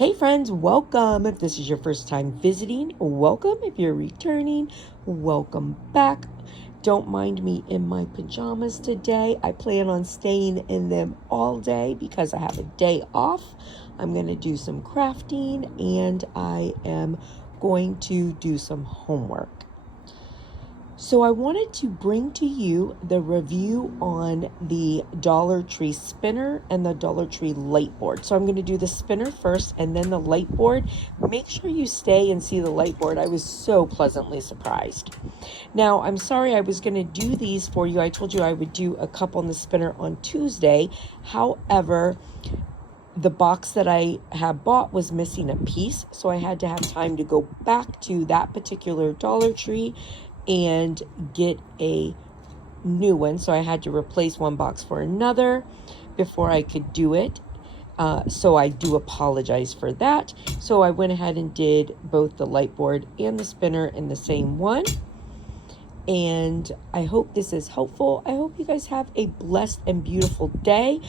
Hey friends, welcome. If this is your first time visiting, welcome. If you're returning, welcome back. Don't mind me in my pajamas today. I plan on staying in them all day because I have a day off. I'm going to do some crafting and I am going to do some homework. So I wanted to bring to you the review on the Dollar Tree spinner and the Dollar Tree lightboard. So I'm going to do the spinner first and then the lightboard. Make sure you stay and see the lightboard. I was so pleasantly surprised. Now, I'm sorry I was going to do these for you. I told you I would do a couple on the spinner on Tuesday. However, the box that I had bought was missing a piece, so I had to have time to go back to that particular Dollar Tree and get a new one. So I had to replace one box for another before I could do it. So I do apologize for that. So I went ahead and did both the lightboard and the spinner in the same one. And I hope this is helpful. I hope you guys have a blessed and beautiful day.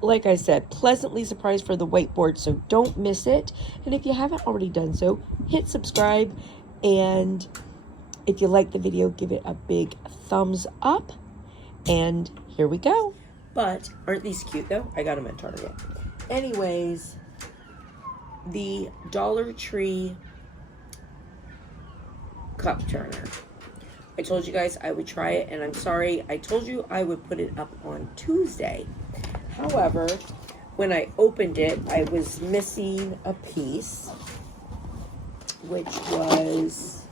Like I said, pleasantly surprised for the whiteboard, so don't miss it. And if you haven't already done so, hit subscribe. And if you like the video, give it a big thumbs up. And here we go. But aren't these cute though? I got them at Target. Anyways, the Dollar Tree cup turner. I told you guys I would try it, and I'm sorry. I told you I would put it up on Tuesday. However, when I opened it, I was missing a piece, which was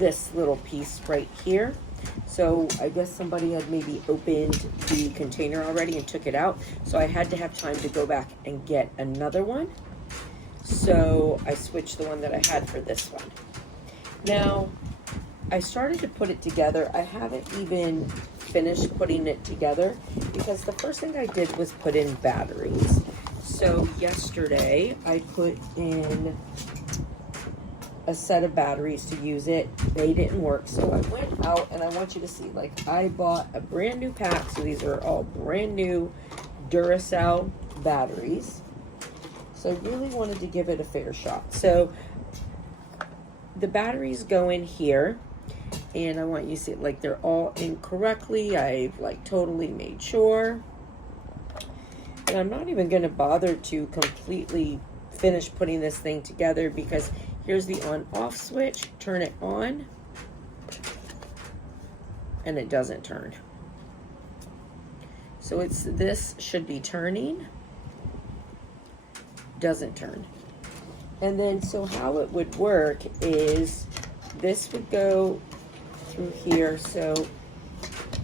this little piece right here. So I guess somebody had maybe opened the container already and took it out. So I had to have time to go back and get another one. So I switched the one that I had for this one. Now, I started to put it together. I haven't even finished putting it together because the first thing I did was put in batteries. So yesterday I put in a set of batteries to use it. They didn't work, so I went out, and I want you to see, like, I bought a brand new pack. So these are all brand new Duracell batteries. So I really wanted to give it a fair shot. So the batteries go in here, and I want you to see, like, they're all in correctly. I've like totally made sure, and I'm not even going to bother to completely finish putting this thing together because here's the on-off switch. Turn it on, and it doesn't turn. So this should be turning, doesn't turn. And then so how it would work is this would go through here. So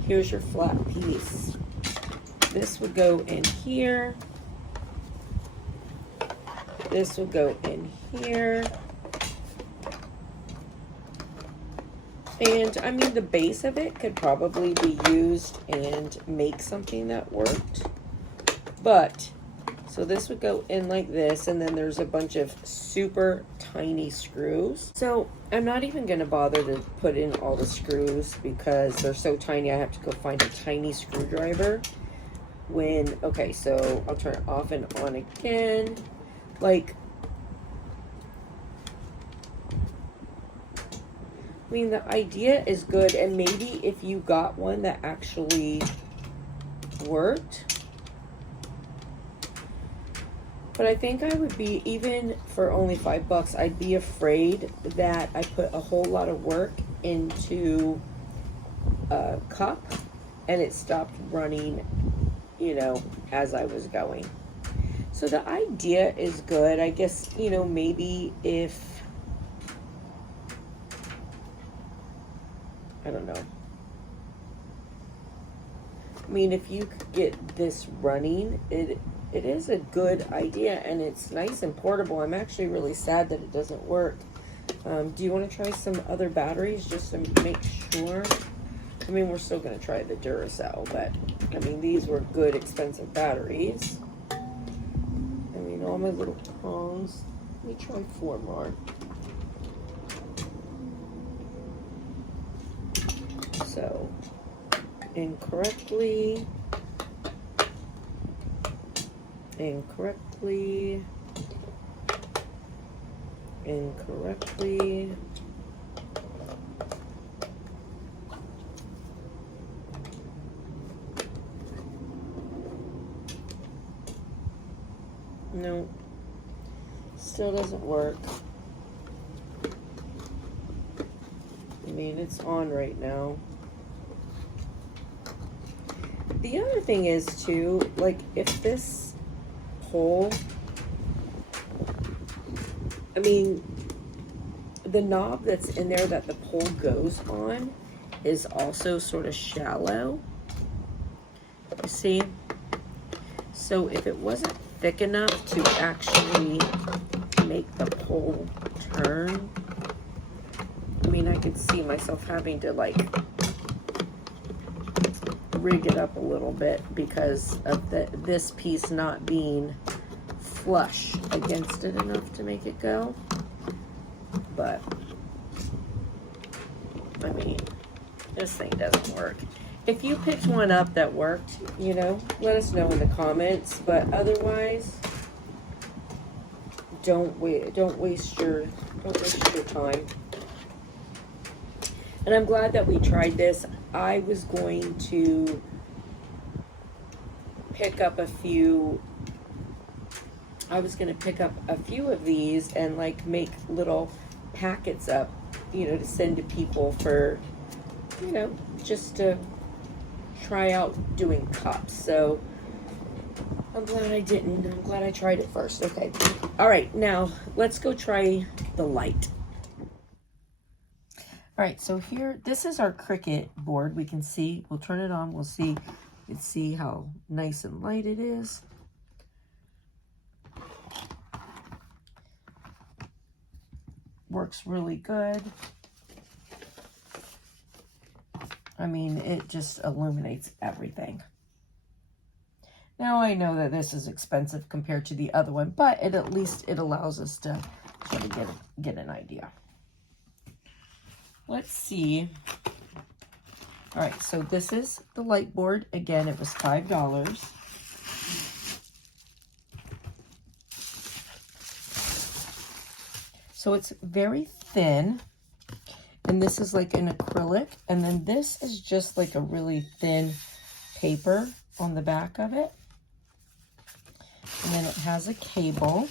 here's your flat piece. This would go in here. This would go in here. And I mean, the base of it could probably be used and make something that worked. But, so this would go in like this, and then there's a bunch of super tiny screws. So I'm not even gonna bother to put in all the screws because they're so tiny. I have to go find a tiny screwdriver. Okay, so I'll turn it off and on again. Like, I mean, the idea is good, and maybe if you got one that actually worked. But I think I would be, even for only $5, I'd be afraid that I put a whole lot of work into a cup and it stopped running, you know, as I was going. So the idea is good. I guess, you know, maybe if, I don't know. I mean, if you could get this running, it is a good idea, and it's nice and portable. I'm actually really sad that it doesn't work. Do you want to try some other batteries just to make sure? I mean, we're still going to try the Duracell, but I mean, these were good, expensive batteries. I mean, all my little tongs. Let me try 4 more. So, incorrectly, incorrectly. No, still doesn't work. I mean, it's on right now. The other thing is too, like, if this pole, I mean, the knob that's in there that the pole goes on is also sort of shallow. You see? So if it wasn't thick enough to actually make the pole turn, I mean, I could see myself having to like rig it up a little bit because of this piece not being flush against it enough to make it go. But I mean, this thing doesn't work. If you picked one up that worked, you know, let us know in the comments. But otherwise, don't waste your time. And I'm glad that we tried this. I was going to pick up a few. I was going to pick up a few of these and like make little packets up, you know, to send to people for, you know, just to try out doing cups. So I'm glad I didn't. I'm glad I tried it first. Okay. All right. Now let's go try the light. All right. So here, this is our Cricut board. We can see, we'll turn it on. We'll see, you can see how nice and light it is. Works really good. I mean, it just illuminates everything. Now I know that this is expensive compared to the other one, but at least it allows us to sort of get an idea. Let's see. All right, so this is the light board. Again, it was $5. So it's very thin, and this is like an acrylic, and then this is just like a really thin paper on the back of it. And then it has a cable.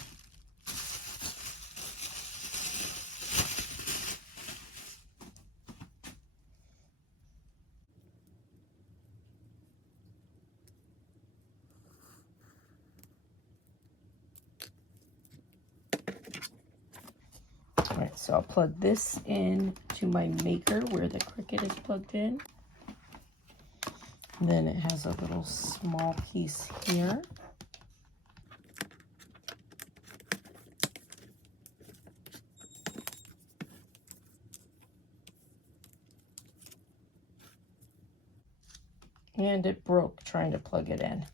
All right, so I'll plug this in to my maker where the Cricut is plugged in. And then it has a little small piece here. And it broke trying to plug it in.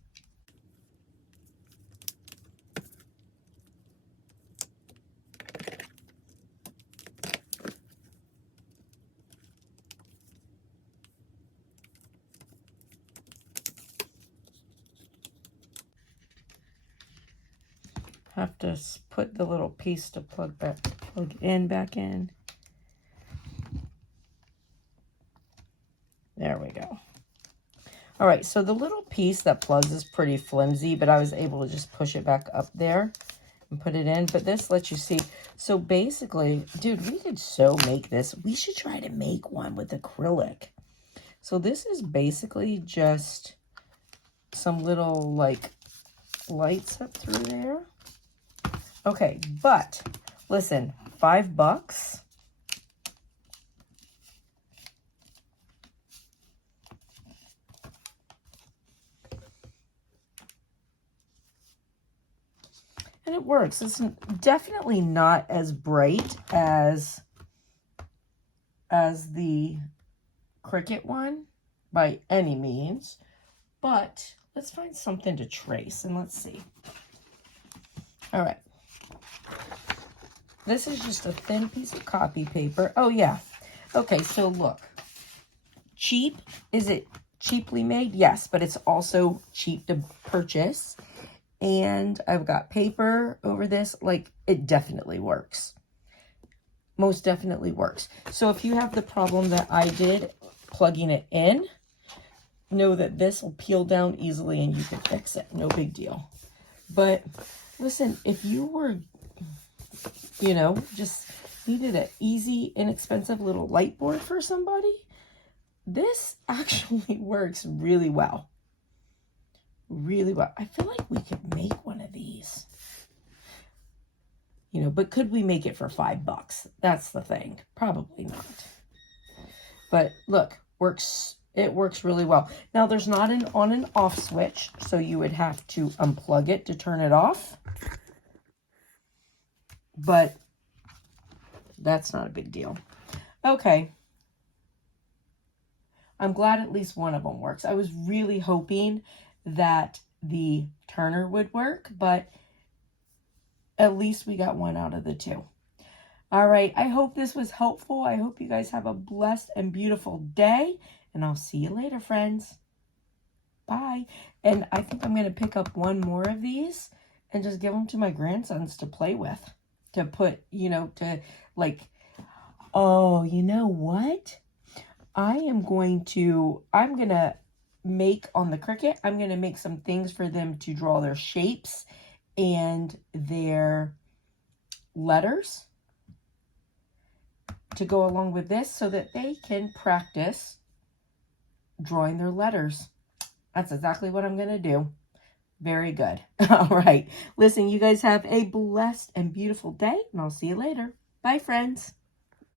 Have to put the little piece to plug in back in. There we go. All right, so the little piece that plugs is pretty flimsy, but I was able to just push it back up there and put it in. But this lets you see. So basically, dude, we could so make this. We should try to make one with acrylic. So this is basically just some little like lights up through there. Okay, but listen, $5. And it works. It's definitely not as bright as the Cricut one by any means, but let's find something to trace and let's see. All right. This is just a thin piece of copy paper. Oh, yeah. Okay, so look. Cheap. Is it cheaply made? Yes, but it's also cheap to purchase. and I've got paper over this. Like, it definitely works. Most definitely works. So if you have the problem that I did plugging it in, know that this will peel down easily and you can fix it. No big deal. But listen, if you were, you know, just needed an easy, inexpensive little light board for somebody, this actually works really well. Really well. I feel like we could make one of these. You know, but could we make it for $5? That's the thing. Probably not. But look, it works really well. Now there's not an on and off switch, so you would have to unplug it to turn it off. But that's not a big deal. Okay. I'm glad at least one of them works. I was really hoping that the turner would work, but at least we got one out of the two. All right, I hope this was helpful. I hope you guys have a blessed and beautiful day, and I'll see you later, friends. Bye. And I think I'm going to pick up one more of these and just give them to my grandsons to play with, to put, you know, to like, oh, you know what? I'm going to make on the Cricut, I'm going to make some things for them to draw their shapes and their letters to go along with this so that they can practice drawing their letters. That's exactly what I'm going to do. Very good. All right. Listen, you guys have a blessed and beautiful day, and I'll see you later. Bye, friends.